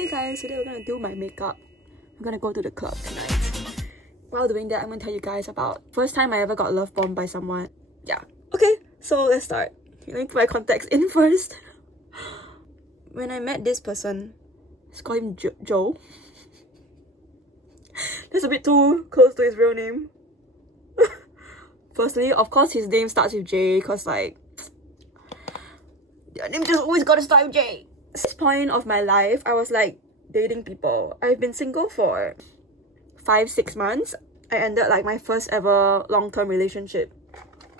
hey guys, today we're gonna do my makeup. I'm gonna go to the club tonight. While doing that, I'm gonna tell you guys about first time I ever got love bombed by someone. Yeah. Okay, so let's start. Let me put my context in first. When I met this person, let's call him Joe. That's a bit too close to his real name. Firstly, of course his name starts with J, cause like their name just always gotta start with J. At this point of my life, I was like dating people. I've been single for 5-6 months. I ended like my first ever long-term relationship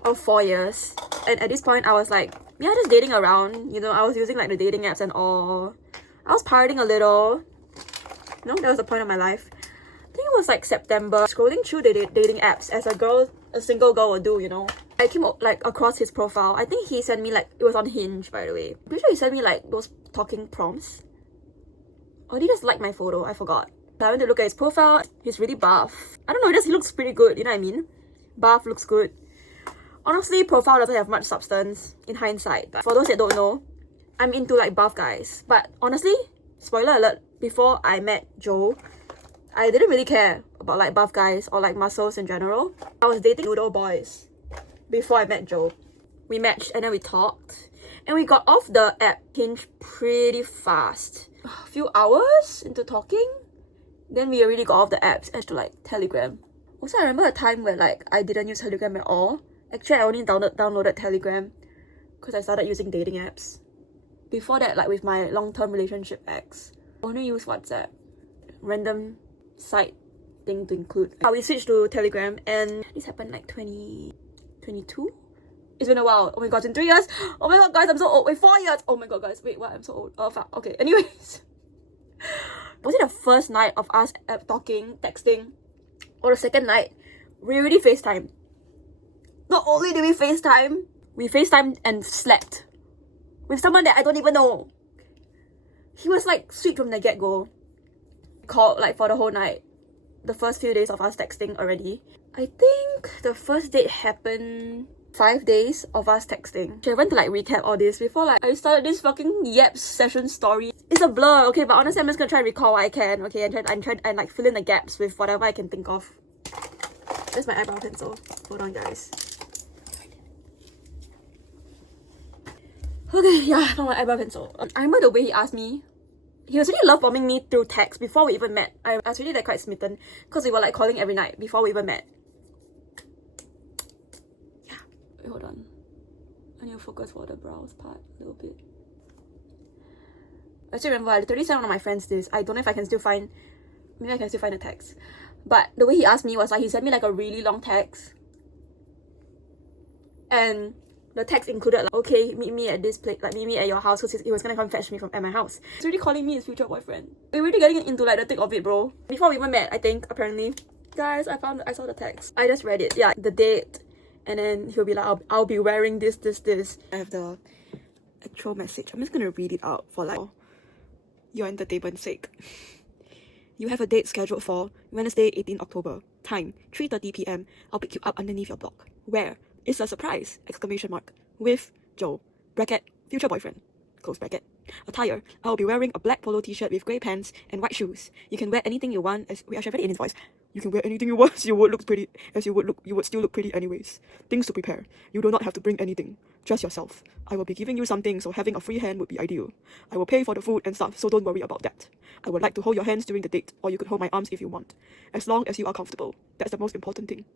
of 4 years, and at this point I was like, yeah, just dating around, you know. I was using like the dating apps and all. I was partying a little, you know. That was the point of my life. I think it was like September, scrolling through the dating apps as a single girl would do, you know. I came like across his profile. I think he sent me like, it was on Hinge, by the way. I'm pretty sure he sent me like those talking prompts, or did he just like my photo? I forgot. I went to look at his profile. He's really buff. I don't know, he looks pretty good, you know what I mean? Buff, looks good. Honestly, profile doesn't have much substance in hindsight. But for those that don't know, I'm into like buff guys. But honestly, spoiler alert, before I met Joe, I didn't really care about like buff guys or like muscles in general. I was dating noodle boys before I met Joe. We matched and then we talked. And we got off the app Hinge pretty fast. A few hours into talking, then we already got off the apps and to like Telegram. Also, I remember a time where like I didn't use Telegram at all. Actually, I only downloaded Telegram because I started using dating apps. Before that, like with my long-term relationship ex, I only use WhatsApp. Random site thing to include. We switched to Telegram, and this happened like 2022. It's been a while. Oh my god, it's been 3 years. Oh my god, guys, I'm so old. Wait, 4 years. Oh my god, guys. Wait, what? I'm so old. Oh, fuck. Okay, anyways. Was it the first night of us talking, texting? Or the second night? We already FaceTime. Not only did we FaceTime, we FaceTime and slept with someone that I don't even know. He was like sweet from the get-go. Called like for the whole night. The first few days of us texting already. I think the first date happened 5 days of us texting. I went to like recap all this before like I started this fucking Yaps session story. It's a blur, okay, but honestly I'm just gonna try to recall what I can, okay, and try and like fill in the gaps with whatever I can think of. That's my eyebrow pencil. Hold on, guys. Okay, yeah, I found my eyebrow pencil. I remember the way he asked me. He was really love bombing me through text before we even met. I was really like quite smitten because we were like calling every night before we even met. Yeah. Wait, hold on. I need to focus for the brows part a little bit. I still remember I literally sent one of my friends this. I don't know if I can still find. Maybe I can still find the text. But the way he asked me was like he sent me like a really long text. And the text included like, okay, meet me at this place, like meet me at your house, because he was gonna come fetch me from at my house. He's really calling me his future boyfriend. We're really getting into like the thick of it, bro. Before we even met, I think, apparently. Guys, I saw the text. I just read it. Yeah, the date. And then he'll be like, I'll be wearing this. I have the actual message. I'm just gonna read it out for like your entertainment's sake. You have a date scheduled for Wednesday, 18 October. Time, 3:30 p.m. I'll pick you up underneath your block. Where? It's a surprise! Exclamation mark. With Joe. Bracket. Future boyfriend. Close bracket. Attire. I'll be wearing a black polo t-shirt with grey pants and white shoes. You can wear anything you want as... Wait, I should have it in his voice. You can wear anything you want as you would still look pretty anyways. Things to prepare. You do not have to bring anything. Just yourself. I will be giving you something, so having a free hand would be ideal. I will pay for the food and stuff, so don't worry about that. I would like to hold your hands during the date, or you could hold my arms if you want. As long as you are comfortable. That's the most important thing.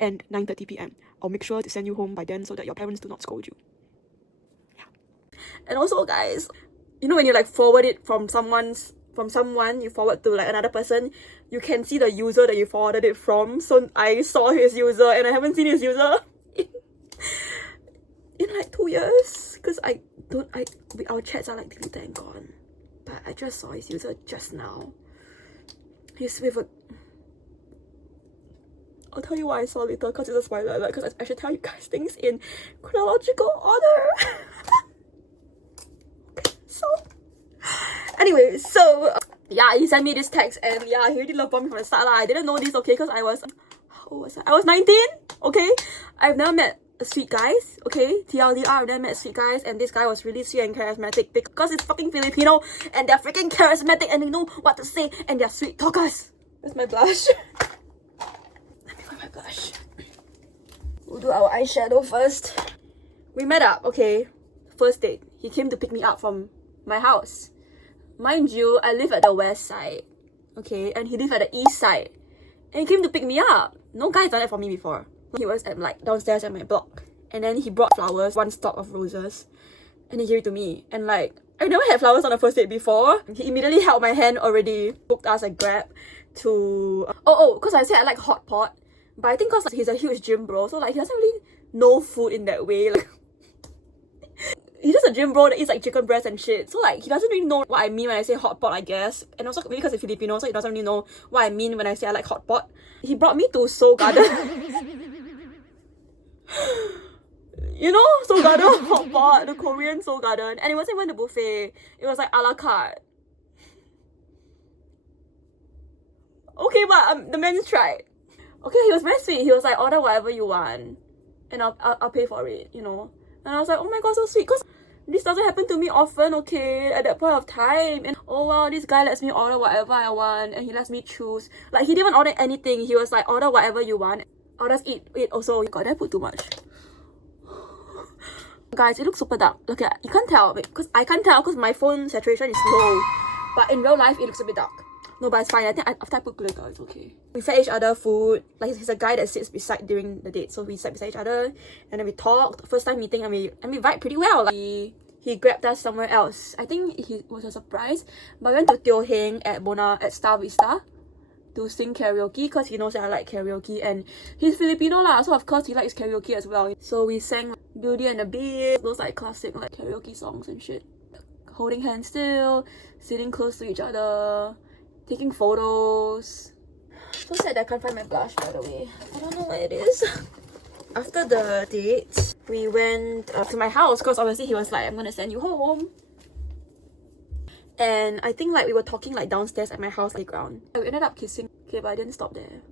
And 9:30 p.m. I'll make sure to send you home by then so that your parents do not scold you. Yeah. And also, guys, you know when you like forward it from someone you forward to like another person, you can see the user that you forwarded it from. So I saw his user and I haven't seen his user in like 2 years, because our chats are like deleted and gone. But I just saw his user just now. He's with a... I'll tell you why I saw later, because it's a spoiler alert, because I should tell you guys things in chronological order. Okay, so anyway, so yeah, he sent me this text, and yeah, he really love bombed me from the start. I didn't know this, okay, because I was 19, okay? I've never met sweet guys, okay? TLDR, they met sweet guys, and this guy was really sweet and charismatic because it's fucking Filipino and they're freaking charismatic and they know what to say and they're sweet talkers. Where's my blush? Let me find my blush. We'll do our eyeshadow first. We met up, okay? First date. He came to pick me up from my house. Mind you, I live at the west side, okay? And he lived at the east side. And he came to pick me up. No guy's done that for me before. He was at like downstairs at my block. And then he brought flowers, one stalk of roses. And he gave it to me. And like, I've never had flowers on a first date before. He immediately held my hand already. Booked us a Grab to... because I said I like hot pot. But I think because he's a huge gym bro. So like, he doesn't really know food in that way. Like, he's just a gym bro that eats like chicken breast and shit. So like, he doesn't really know what I mean when I say hot pot, I guess. And also maybe because he's Filipino, so he doesn't really know what I mean when I say I like hot pot. He brought me to Seoul Garden. You know, Seoul Garden hot pot, the Korean Seoul Garden. And it wasn't even the buffet. It was like a la carte. Okay, but the menu tried. Okay, he was very sweet. He was like, order whatever you want. And I'll pay for it, you know. And I was like, oh my god, so sweet. Because this doesn't happen to me often, okay, at that point of time. And oh wow, this guy lets me order whatever I want. And he lets me choose. Like, he didn't even order anything. He was like, order whatever you want. I'll just eat it also. God, I put too much. Guys, it looks super dark. Look at, you can't tell because I can't tell because my phone saturation is low. But in real life, it looks a bit dark. No, but it's fine. I think after I put glitter, it's okay. We fed each other food. Like, he's a guy that sits beside during the date. So we sat beside each other and then we talked. First time meeting and we vibe pretty well. Like, he grabbed us somewhere else. I think it was a surprise. But we went to Teo Heng at Star Vista to sing karaoke because he knows that I like karaoke and he's Filipino lah, so of course he likes karaoke as well. So we sang Beauty and the Beast, those like classic like karaoke songs and shit. Holding hands still, sitting close to each other, taking photos. So sad that I can't find my blush, by the way. I don't know where it is. After the date, we went to my house because obviously he was like, I'm gonna send you home. And I think like we were talking like downstairs at my house playground. We ended up kissing. Okay, but I didn't stop there.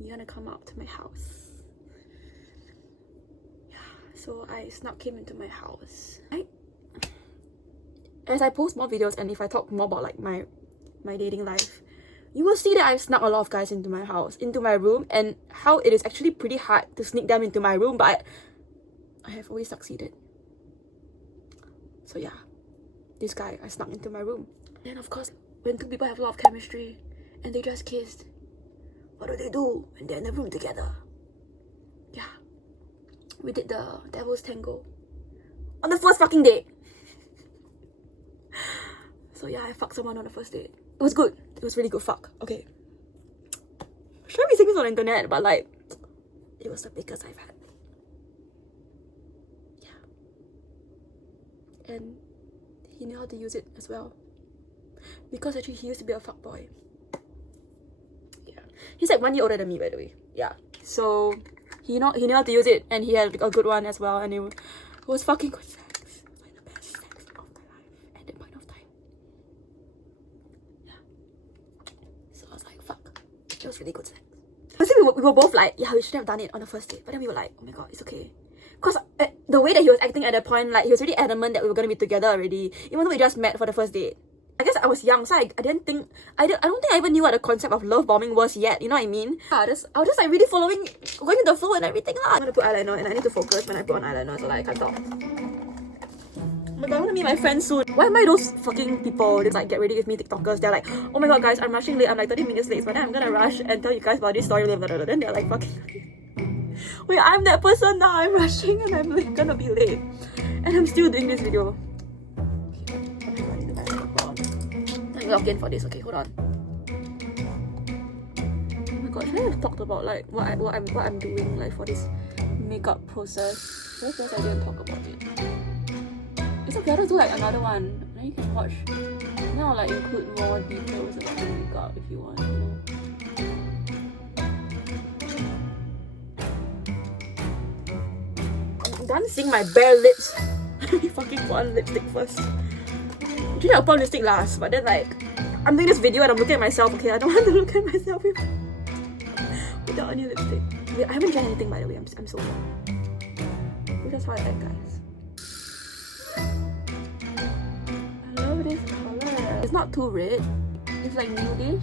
You wanna come out to my house? Yeah, so I snuck him into my house. As I post more videos and if I talk more about like my dating life, you will see that I've snuck a lot of guys into my house, into my room, and how it is actually pretty hard to sneak them into my room, but I have always succeeded. So yeah. This guy, I snuck into my room. And of course, when two people have a lot of chemistry and they just kissed, what do when they're in the room together? Yeah. We did the devil's tango on the first fucking date. So yeah, I fucked someone on the first date. It was good. It was really good fuck. Okay. Should I be saying this on the internet? But like, it was the biggest I've had. Yeah. And he knew how to use it as well. Because actually he used to be a fuckboy. Yeah. He's like 1 year older than me, by the way. Yeah. So he knew how to use it and he had a good one as well, and it was fucking good sex. It was like the best sex of my life at that point of time. Yeah. So I was like, fuck. It was really good sex. I think we were both like, yeah, we should have done it on the first date. But then we were like, oh my god, it's okay. Because the way that he was acting at that point, like, he was really adamant that we were going to be together already, even though we just met for the first date. I guess I was young, so I don't think I even knew what the concept of love bombing was yet, you know what I mean? I was just like really going with the flow and everything lah. I'm gonna put eyeliner and I need to focus when I put on eyeliner, so like I can't talk. Oh my god, I want to meet my friends soon. Why am I those fucking people that like get ready with me TikTokers? They're like, oh my god guys, I'm rushing late, I'm like 30 minutes late, but then I'm gonna rush and tell you guys about this story, blah, blah, blah. Then they're like fucking wait, I'm that person now. I'm rushing and I'm like, gonna be late. And I'm still doing this video. I'm logged in for this. Okay, hold on. Oh my god, should I have talked about like what I'm doing like for this makeup process? What else I didn't talk about it? It's okay, I'll just do like another one. Then you can watch. Then I'll like include more details about the makeup if you want, you know. I'm done seeing my bare lips. Let me fucking put on lipstick first. Usually I'll put on lipstick last, but then like, I'm doing this video and I'm looking at myself. Okay, I don't want to look at myself without any lipstick. I haven't drank anything, by the way. I'm sober. This is how I act, guys. I love this color. It's not too red. It's like nudish.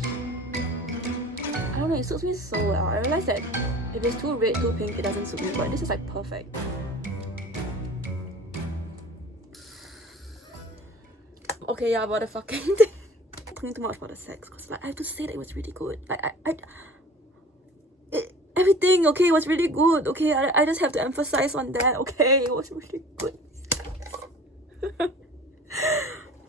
I don't know, it suits me so well. I realized that if it's too red, too pink, it doesn't suit me, but this is like perfect. Okay, yeah, about the fucking thing. I'm talking too much about the sex, because like, I have to say that it was really good. Like, everything, okay, was really good. Okay, I just have to emphasize on that. Okay, it was really good.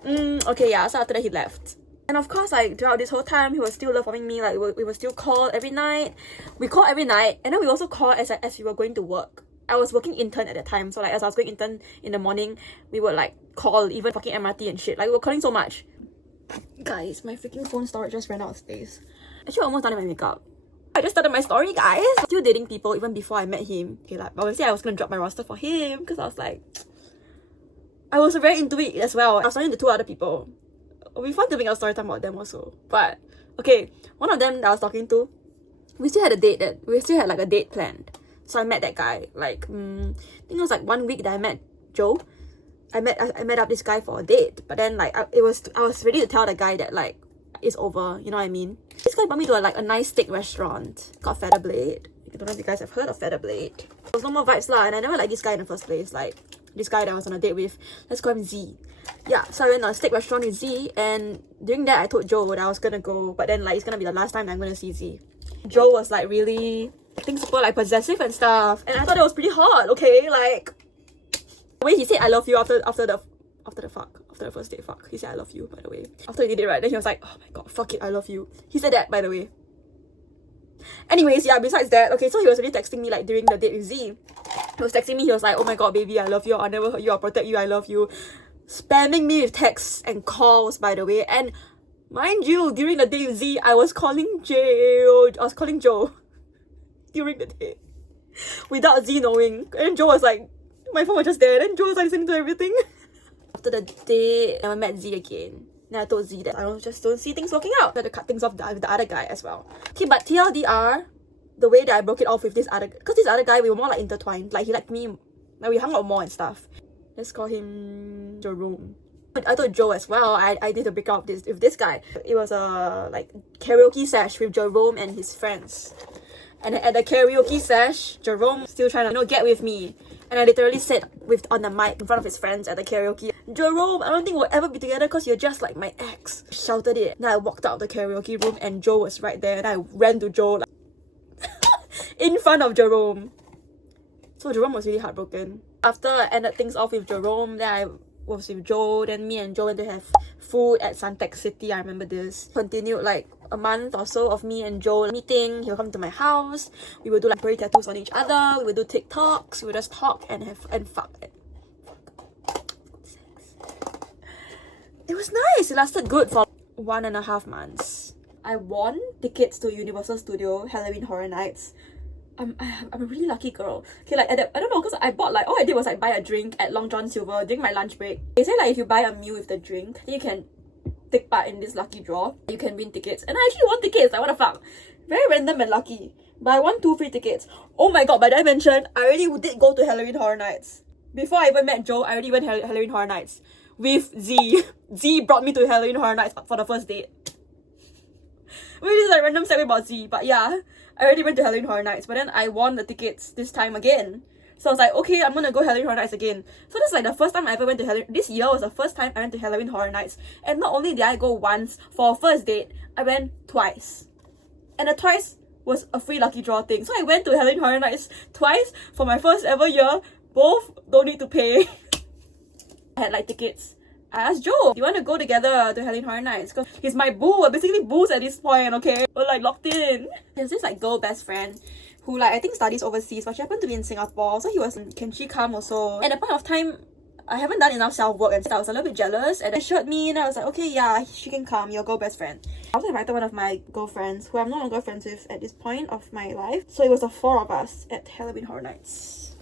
Okay, yeah, so after that he left. And of course, like, throughout this whole time, he was still lovebombing me. Like, we were still called every night. We called every night, and then we also called as we were going to work. I was working intern at the time, so like, as I was going intern in the morning, we would like call even fucking MRT and shit. Like, we were calling so much. Guys, my freaking phone storage just ran out of space. Actually, almost done with my makeup. I just started my story, guys. Still dating people even before I met him. Okay, like, obviously I was gonna drop my roster for him, because I was like, I was very into it as well. I was talking to 2 other people. It would be fun to make a story time about them also. But okay, one of them that I was talking to, we still had a date like a date planned. So I met that guy. Like, I think it was like 1 week that I met Joe. I met up this guy for a date, but then like I was ready to tell the guy that like it's over. You know what I mean? This guy brought me to a nice steak restaurant called Feather Blade. I don't know if you guys have heard of Feather Blade. There was no more vibes lah, and I never liked this guy in the first place. Like, this guy that I was on a date with, let's call him Z. Yeah, so I went to a steak restaurant with Z, and during that I told Joe that I was gonna go, but then like it's gonna be the last time that I'm gonna see Z. Joe was like really, I think, super like possessive and stuff, and I thought it was pretty hot. Okay, like the way he said I love you after the first date fuck. He said I love you, by the way. After he did it right, then he was like, oh my god, fuck it, I love you. He said that, by the way. Anyways, yeah, besides that, okay, so he was really texting me like during the date with Z. He was texting me, he was like, oh my god, baby, I love you, I'll never hurt you, I'll protect you, I love you. Spamming me with texts and calls, by the way. And mind you, during the date with Z, I was calling Joe during the date without Z knowing. And Joe was like, my phone was just there, and Joe was like listening to everything. After the date, I met Z again. Then I told Z that I don't see things working out. I had to cut things off with the other guy as well. Okay, but TLDR, the way that I broke it off with this other, because this other guy, we were more like intertwined. Like, he liked me, like we hung out more and stuff. Let's call him Jerome. I told Joe as well. I did a breakup with this guy. It was a like karaoke sesh with Jerome and his friends. And at the karaoke sesh, Jerome still trying to get with me. And I literally said on the mic in front of his friends at the karaoke, Jerome, I don't think we'll ever be together because you're just like my ex. Shouted it. Then I walked out of the karaoke room and Joe was right there. And I ran to Joe like in front of Jerome. So Jerome was really heartbroken. After I ended things off with Jerome, then I was with Joe. Then me and Joe went to have food at Suntec City. I remember this. Continued like a month or so of me and Joe meeting. He'll come to my house. We would do like pretty tattoos on each other. We would do TikToks. We would just talk and fuck. It was nice. It lasted good for 1.5 months. I won tickets to Universal Studio Halloween Horror Nights. I'm a really lucky girl. Okay, like I don't know, because I bought like, all I did was like buy a drink at Long John Silver during my lunch break. They say like if you buy a meal with the drink, then you can take part in this lucky draw. You can win tickets. And I actually won tickets. Like, what the fuck? Very random and lucky. But I won 2 free tickets. Oh my god, by that I mentioned, I already did go to Halloween Horror Nights. Before I even met Joe, I already went Halloween Horror Nights with Z. Z brought me to Halloween Horror Nights for the first date. Maybe this is like random segue about Z, but yeah, I already went to Halloween Horror Nights, but then I won the tickets this time again. So I was like, okay, I'm gonna go Halloween Horror Nights again. So that's like the first time I ever went to Halloween. This year was the first time I went to Halloween Horror Nights. And not only did I go once for a first date, I went twice. And the twice was a free lucky draw thing. So I went to Halloween Horror Nights twice for my first ever year. Both don't need to pay. I had like tickets. I asked Joe, do you want to go together to Halloween Horror Nights? Because he's my boo. We're basically boos at this point, okay? We're like locked in. There's this like girl best friend who like I think studies overseas, but she happened to be in Singapore. So he was like, can she come also? At the point of time, I haven't done enough self-work and I was a little bit jealous, and they assured me and I was like, okay, yeah, she can come, your girl best friend. I also invited one of my girlfriends who I'm no longer friends with at this point of my life. So it was the 4 of us at Halloween Horror Nights.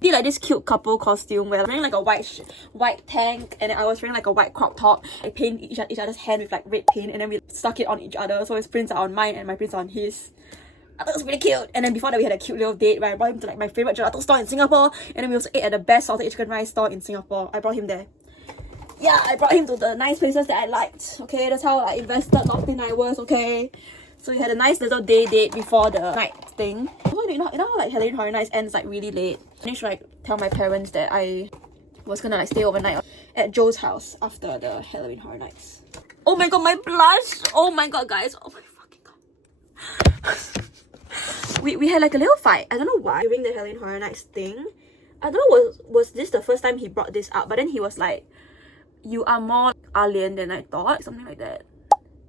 We did like this cute couple costume where I'm wearing like a white tank, and then I was wearing like a white crop top. I paint each other's hand with like red paint, and then we stuck it on each other, so his prints are on mine and my prints are on his. I thought it was really cute. And then before that, we had a cute little date where I brought him to like my favorite gelato store in Singapore. And then we also ate at the best salted chicken rice store in Singapore. I brought him there. Yeah, I brought him to the nice places that I liked. Okay, that's how I invested locked-in hours. Okay, so we had a nice little date before the night thing. You know like Halloween Horror Nights ends like really late. I need to like tell my parents that I was gonna like stay overnight at Joe's house after the Halloween Horror Nights. Oh my god, my blush! Oh my god, guys! Oh my fucking god! we had like a little fight. I don't know why during the Halloween Horror Nights thing. I don't know was this the first time he brought this up, but then he was like, "You are more alien than I thought," something like that.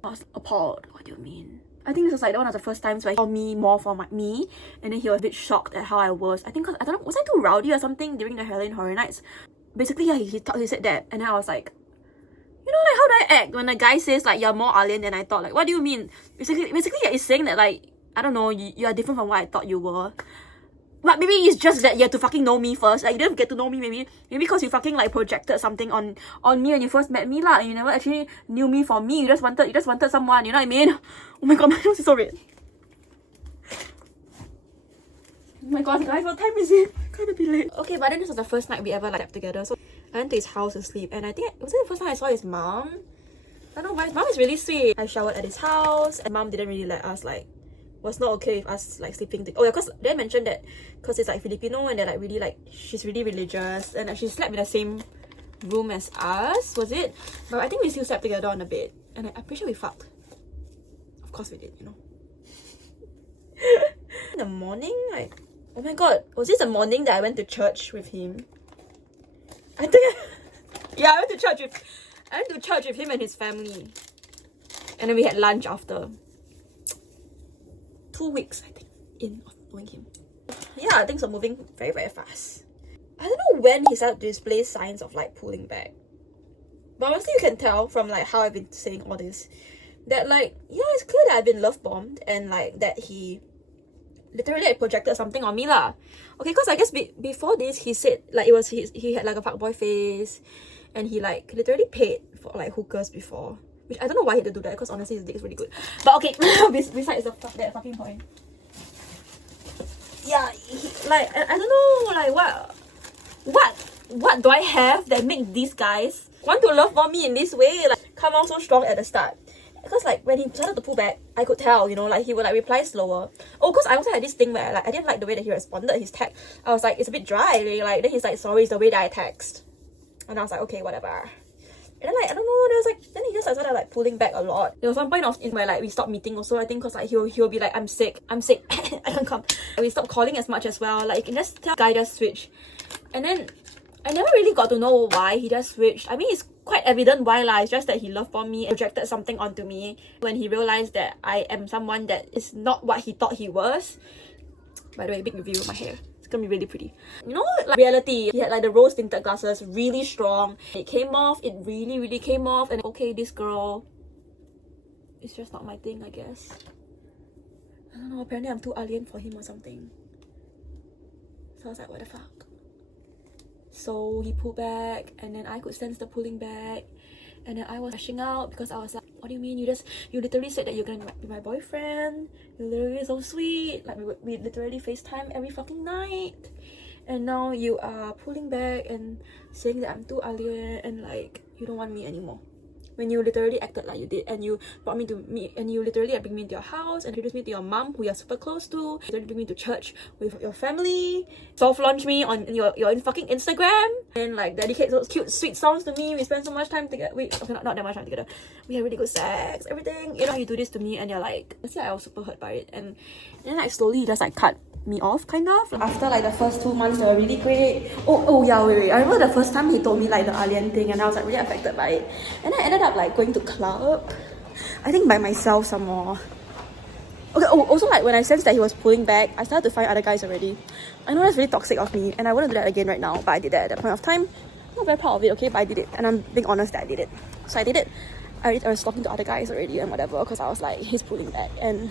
I was appalled. What do you mean? I think this was like one of the first times where he saw me more for me, and then he was a bit shocked at how I was. I think cause I don't know, was I too rowdy or something during the Halloween Horror Nights? Basically, yeah, he said that, and then I was like, you know, like how do I act when a guy says like you're more alien than I thought? Like, what do you mean? Basically, yeah, it's saying that like, I don't know, you are different from what I thought you were. But maybe it's just that you have to fucking know me first. Like, you didn't get to know me, maybe because you fucking like projected something on me when you first met me lah. And you never actually knew me for me. You just wanted someone. You know what I mean? Oh my god, my nose is so red. Oh my god, guys, what time is it? Kind of be late. Okay, but then this was the first night we ever like slept together. So I went to his house to sleep, and I think was it the first time I saw his mom. I don't know why. His mom is really sweet. I showered at his house, and mom didn't really let us like. Was not okay with us like sleeping. Oh yeah, because they mentioned that because it's like Filipino and they're like really like she's really religious and like, she slept in the same room as us. Was it? But I think we still slept together on the bed, and I'm pretty sure we fucked. Of course we did, you know. In the morning, like oh my god, was this the morning that I went to church with him? I think yeah, I went to church with him and his family, and then we had lunch after. 2 weeks, I think, in of knowing him. Yeah, things are moving very, very fast. I don't know when he started to display signs of like pulling back. But honestly, you can tell from like how I've been saying all this that like, yeah, it's clear that I've been love bombed and like that he literally like, projected something on me lah. Okay, because I guess before this, he said like it was he had like a fuckboy face and he like literally paid for like hookers before. Which I don't know why he had to do that because honestly his dick is really good. But okay, besides that fucking point. Yeah, like I don't know like what do I have that makes these guys want to love bomb me in this way? Like come on so strong at the start. Because like when he started to pull back, I could tell, you know, like he would like reply slower. Oh, because I also had this thing where like I didn't like the way that he responded his text. I was like, it's a bit dry, like then he's like, sorry, it's the way that I text. And I was like, okay, whatever. And then like, I don't know, there was like, then he just like, started like pulling back a lot. There was one point in where like we stopped meeting also, I think, because like he'll be like, I'm sick, I can't come. And we stopped calling as much as well. Like you can just tell guy just switch. And then I never really got to know why he just switched. I mean, it's quite evident why lah. It's just that he love bombed me and projected something onto me when he realized that I am someone that is not what he thought he was. By the way, big review of my hair. It's gonna be really pretty. You know, like reality, he had like the rose tinted glasses, really strong. It came off, it really, really came off. And okay, this girl is just not my thing, I guess. I don't know, apparently I'm too alien for him or something. So I was like, what the fuck? So he pulled back, and then I could sense the pulling back. And then I was lashing out because I was like, what do you mean? You literally said that you're gonna be my boyfriend. You're literally so sweet. Like we literally FaceTime every fucking night. And now you are pulling back and saying that I'm too alien and like you don't want me anymore. When you literally acted like you did, and you brought me to meet, and you literally bring me into your house and introduced me to your mom, who you're super close to. You bring me to church with your family, soft launch me on your fucking Instagram, and like dedicate those cute sweet songs to me. We spend so much time together. Okay, not that much time together. We had really good sex, everything. You know, you do this to me, and you're like, honestly, I was super hurt by it, and then like slowly you just like cut me off kind of. After like the first 2 months they were really great. Oh yeah, wait. I remember the first time he told me like the alien thing, and I was like really affected by it. And I ended up like going to club. I think by myself some more. Okay, also like when I sensed that he was pulling back, I started to find other guys already. I know that's really toxic of me, and I wouldn't do that again right now, but I did that at that point of time. I'm not very proud of it, okay, but I did it. And I'm being honest that I did it. So I did it. I was talking to other guys already and whatever, because I was like, he's pulling back. And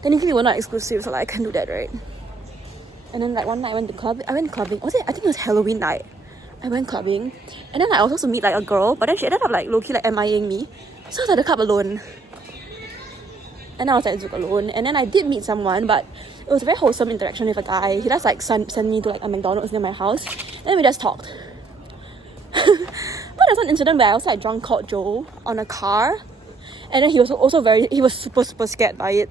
technically we're not exclusive, so like I can do that, right? And then like one night I went clubbing. Was it? I think it was Halloween night. I went clubbing. And then like, I was supposed to meet like a girl, but then she ended up like low-key like MIAing me. So I was at the club alone. and I was at Zouk alone. And then I did meet someone, but it was a very wholesome interaction with a guy. He just like send me to like a McDonald's near my house, and then we just talked. But there's one incident where I was like drunk called Joe on a car, and then he was also he was super scared by it.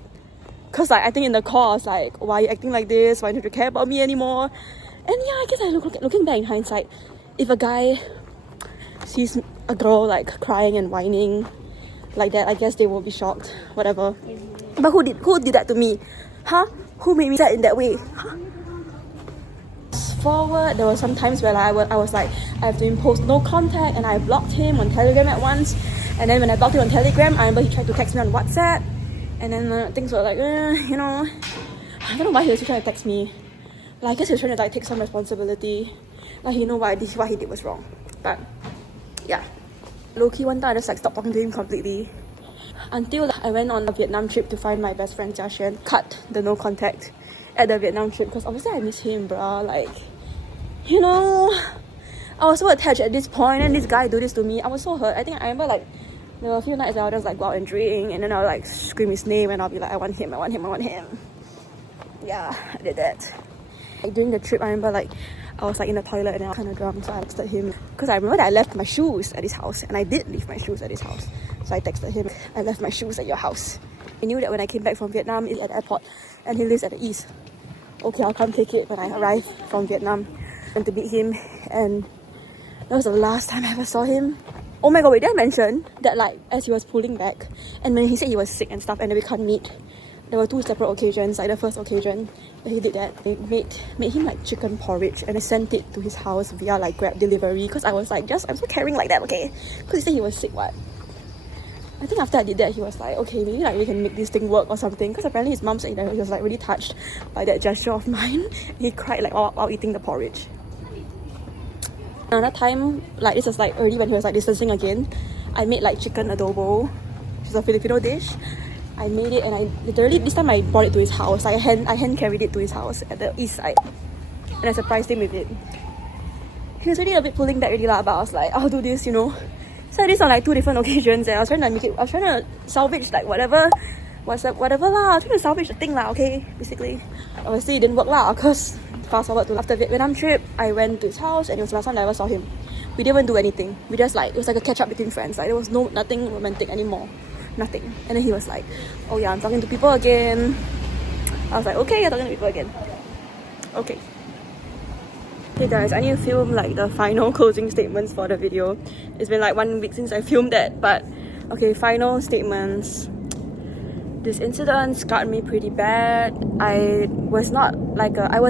Cause like I think in the call I was like, why are you acting like this? Why don't you care about me anymore? And yeah, I guess looking back in hindsight, if a guy sees a girl like crying and whining like that, I guess they will be shocked, whatever. But who did that to me? Huh? Who made me sad in that way? Huh? Forward, there were some times where I was like, I have to impose no contact, and I blocked him on Telegram at once. And then when I blocked him on Telegram, I remember he tried to text me on WhatsApp, and then things were like, you know, I don't know why he was trying to text me. Like, I guess he was trying to like take some responsibility, like he know what he did was wrong. But yeah, low-key one time I just like stopped talking to him completely, until I went on a Vietnam trip to find my best friend Jia Xuan. Cut the no contact at the Vietnam trip because obviously I miss him, bruh. Like, you know, I was so attached at this point, and this guy do this to me. I was so hurt. I think I remember like there were a few nights that I would just like go out and drink, and then I would like scream his name, and I'll be like, I want him. Yeah, I did that. Like, during the trip, I remember like I was like in the toilet and I was kind of drunk, so I texted him because I remember that I left my shoes at his house, and I did leave my shoes at his house. So I texted him, I left my shoes at your house. I knew that when I came back from Vietnam, it's at the airport, and he lives at the east. Okay, I'll come take it when I arrive from Vietnam and to meet him. And that was the last time I ever saw him. Oh my god, wait, did I mention that like as he was pulling back and when he said he was sick and stuff and then we can't meet, there were 2 separate occasions. Like the first occasion that he did that, they made him like chicken porridge, and I sent it to his house via like Grab delivery because I was like, I'm so caring like that, okay? Because he said he was sick, what? I think after I did that, he was like, okay, maybe like we can make this thing work or something. Because apparently his mom said that he was like really touched by that gesture of mine. He cried like while eating the porridge. Another time, like this was like early when he was like distancing again, I made like chicken adobo, which is a Filipino dish. I made it, and I literally, this time I brought it to his house. Like I hand carried it to his house at the east side, and I surprised him with it. He was really a bit pulling back already lah, but I was like, I'll do this, you know. So I did this on like 2 different occasions, and I was trying to salvage like whatever lah. I was trying to salvage the thing lah, okay, basically. Obviously it didn't work lah, cause fast forward to after the Vietnam trip, I went to his house, and it was the last time I ever saw him. We didn't even do anything. We just like, it was like a catch up between friends. Like there was nothing romantic anymore. Nothing. And then he was like, oh yeah, I'm talking to people again. I was like, okay, you're talking to people again. Okay. Hey guys, I need to film like the final closing statements for the video. It's been like 1 week since I filmed that, but okay, final statements. This incident scarred me pretty bad. I was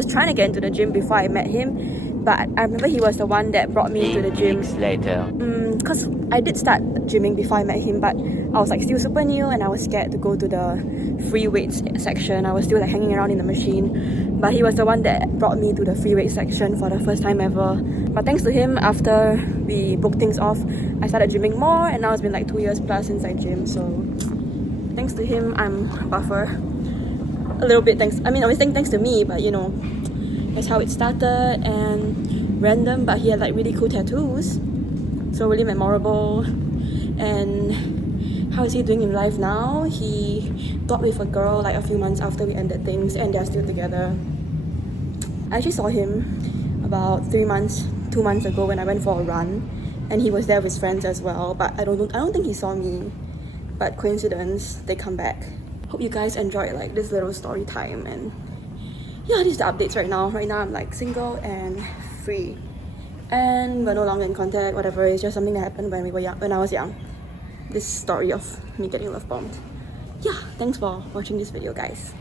trying to get into the gym before I met him, but I remember he was the one that brought me to the gym. 8 weeks later. Because I did start gymming before I met him, but I was like still super new and I was scared to go to the free weights section. I was still like hanging around in the machine, but he was the one that brought me to the free weight section for the first time ever. But thanks to him, after we broke things off, I started gymming more, and now it's been like 2 years plus since I gym. So thanks to him, I'm buffer. A little bit thanks, I mean obviously thanks to me, but you know, that's how it started. And random, but he had like really cool tattoos, so really memorable. And how is he doing in life now? He got with a girl like a few months after we ended things, and they're still together. I actually saw him about 2 months ago when I went for a run, and he was there with his friends as well, but I don't think he saw me, but coincidence, they come back. Hope you guys enjoyed like this little story time. And yeah, these are the updates right now. Right now I'm like single and free, and we're no longer in contact, whatever. It's just something that happened when I was young. This story of me getting love bombed. Yeah, thanks for watching this video, guys.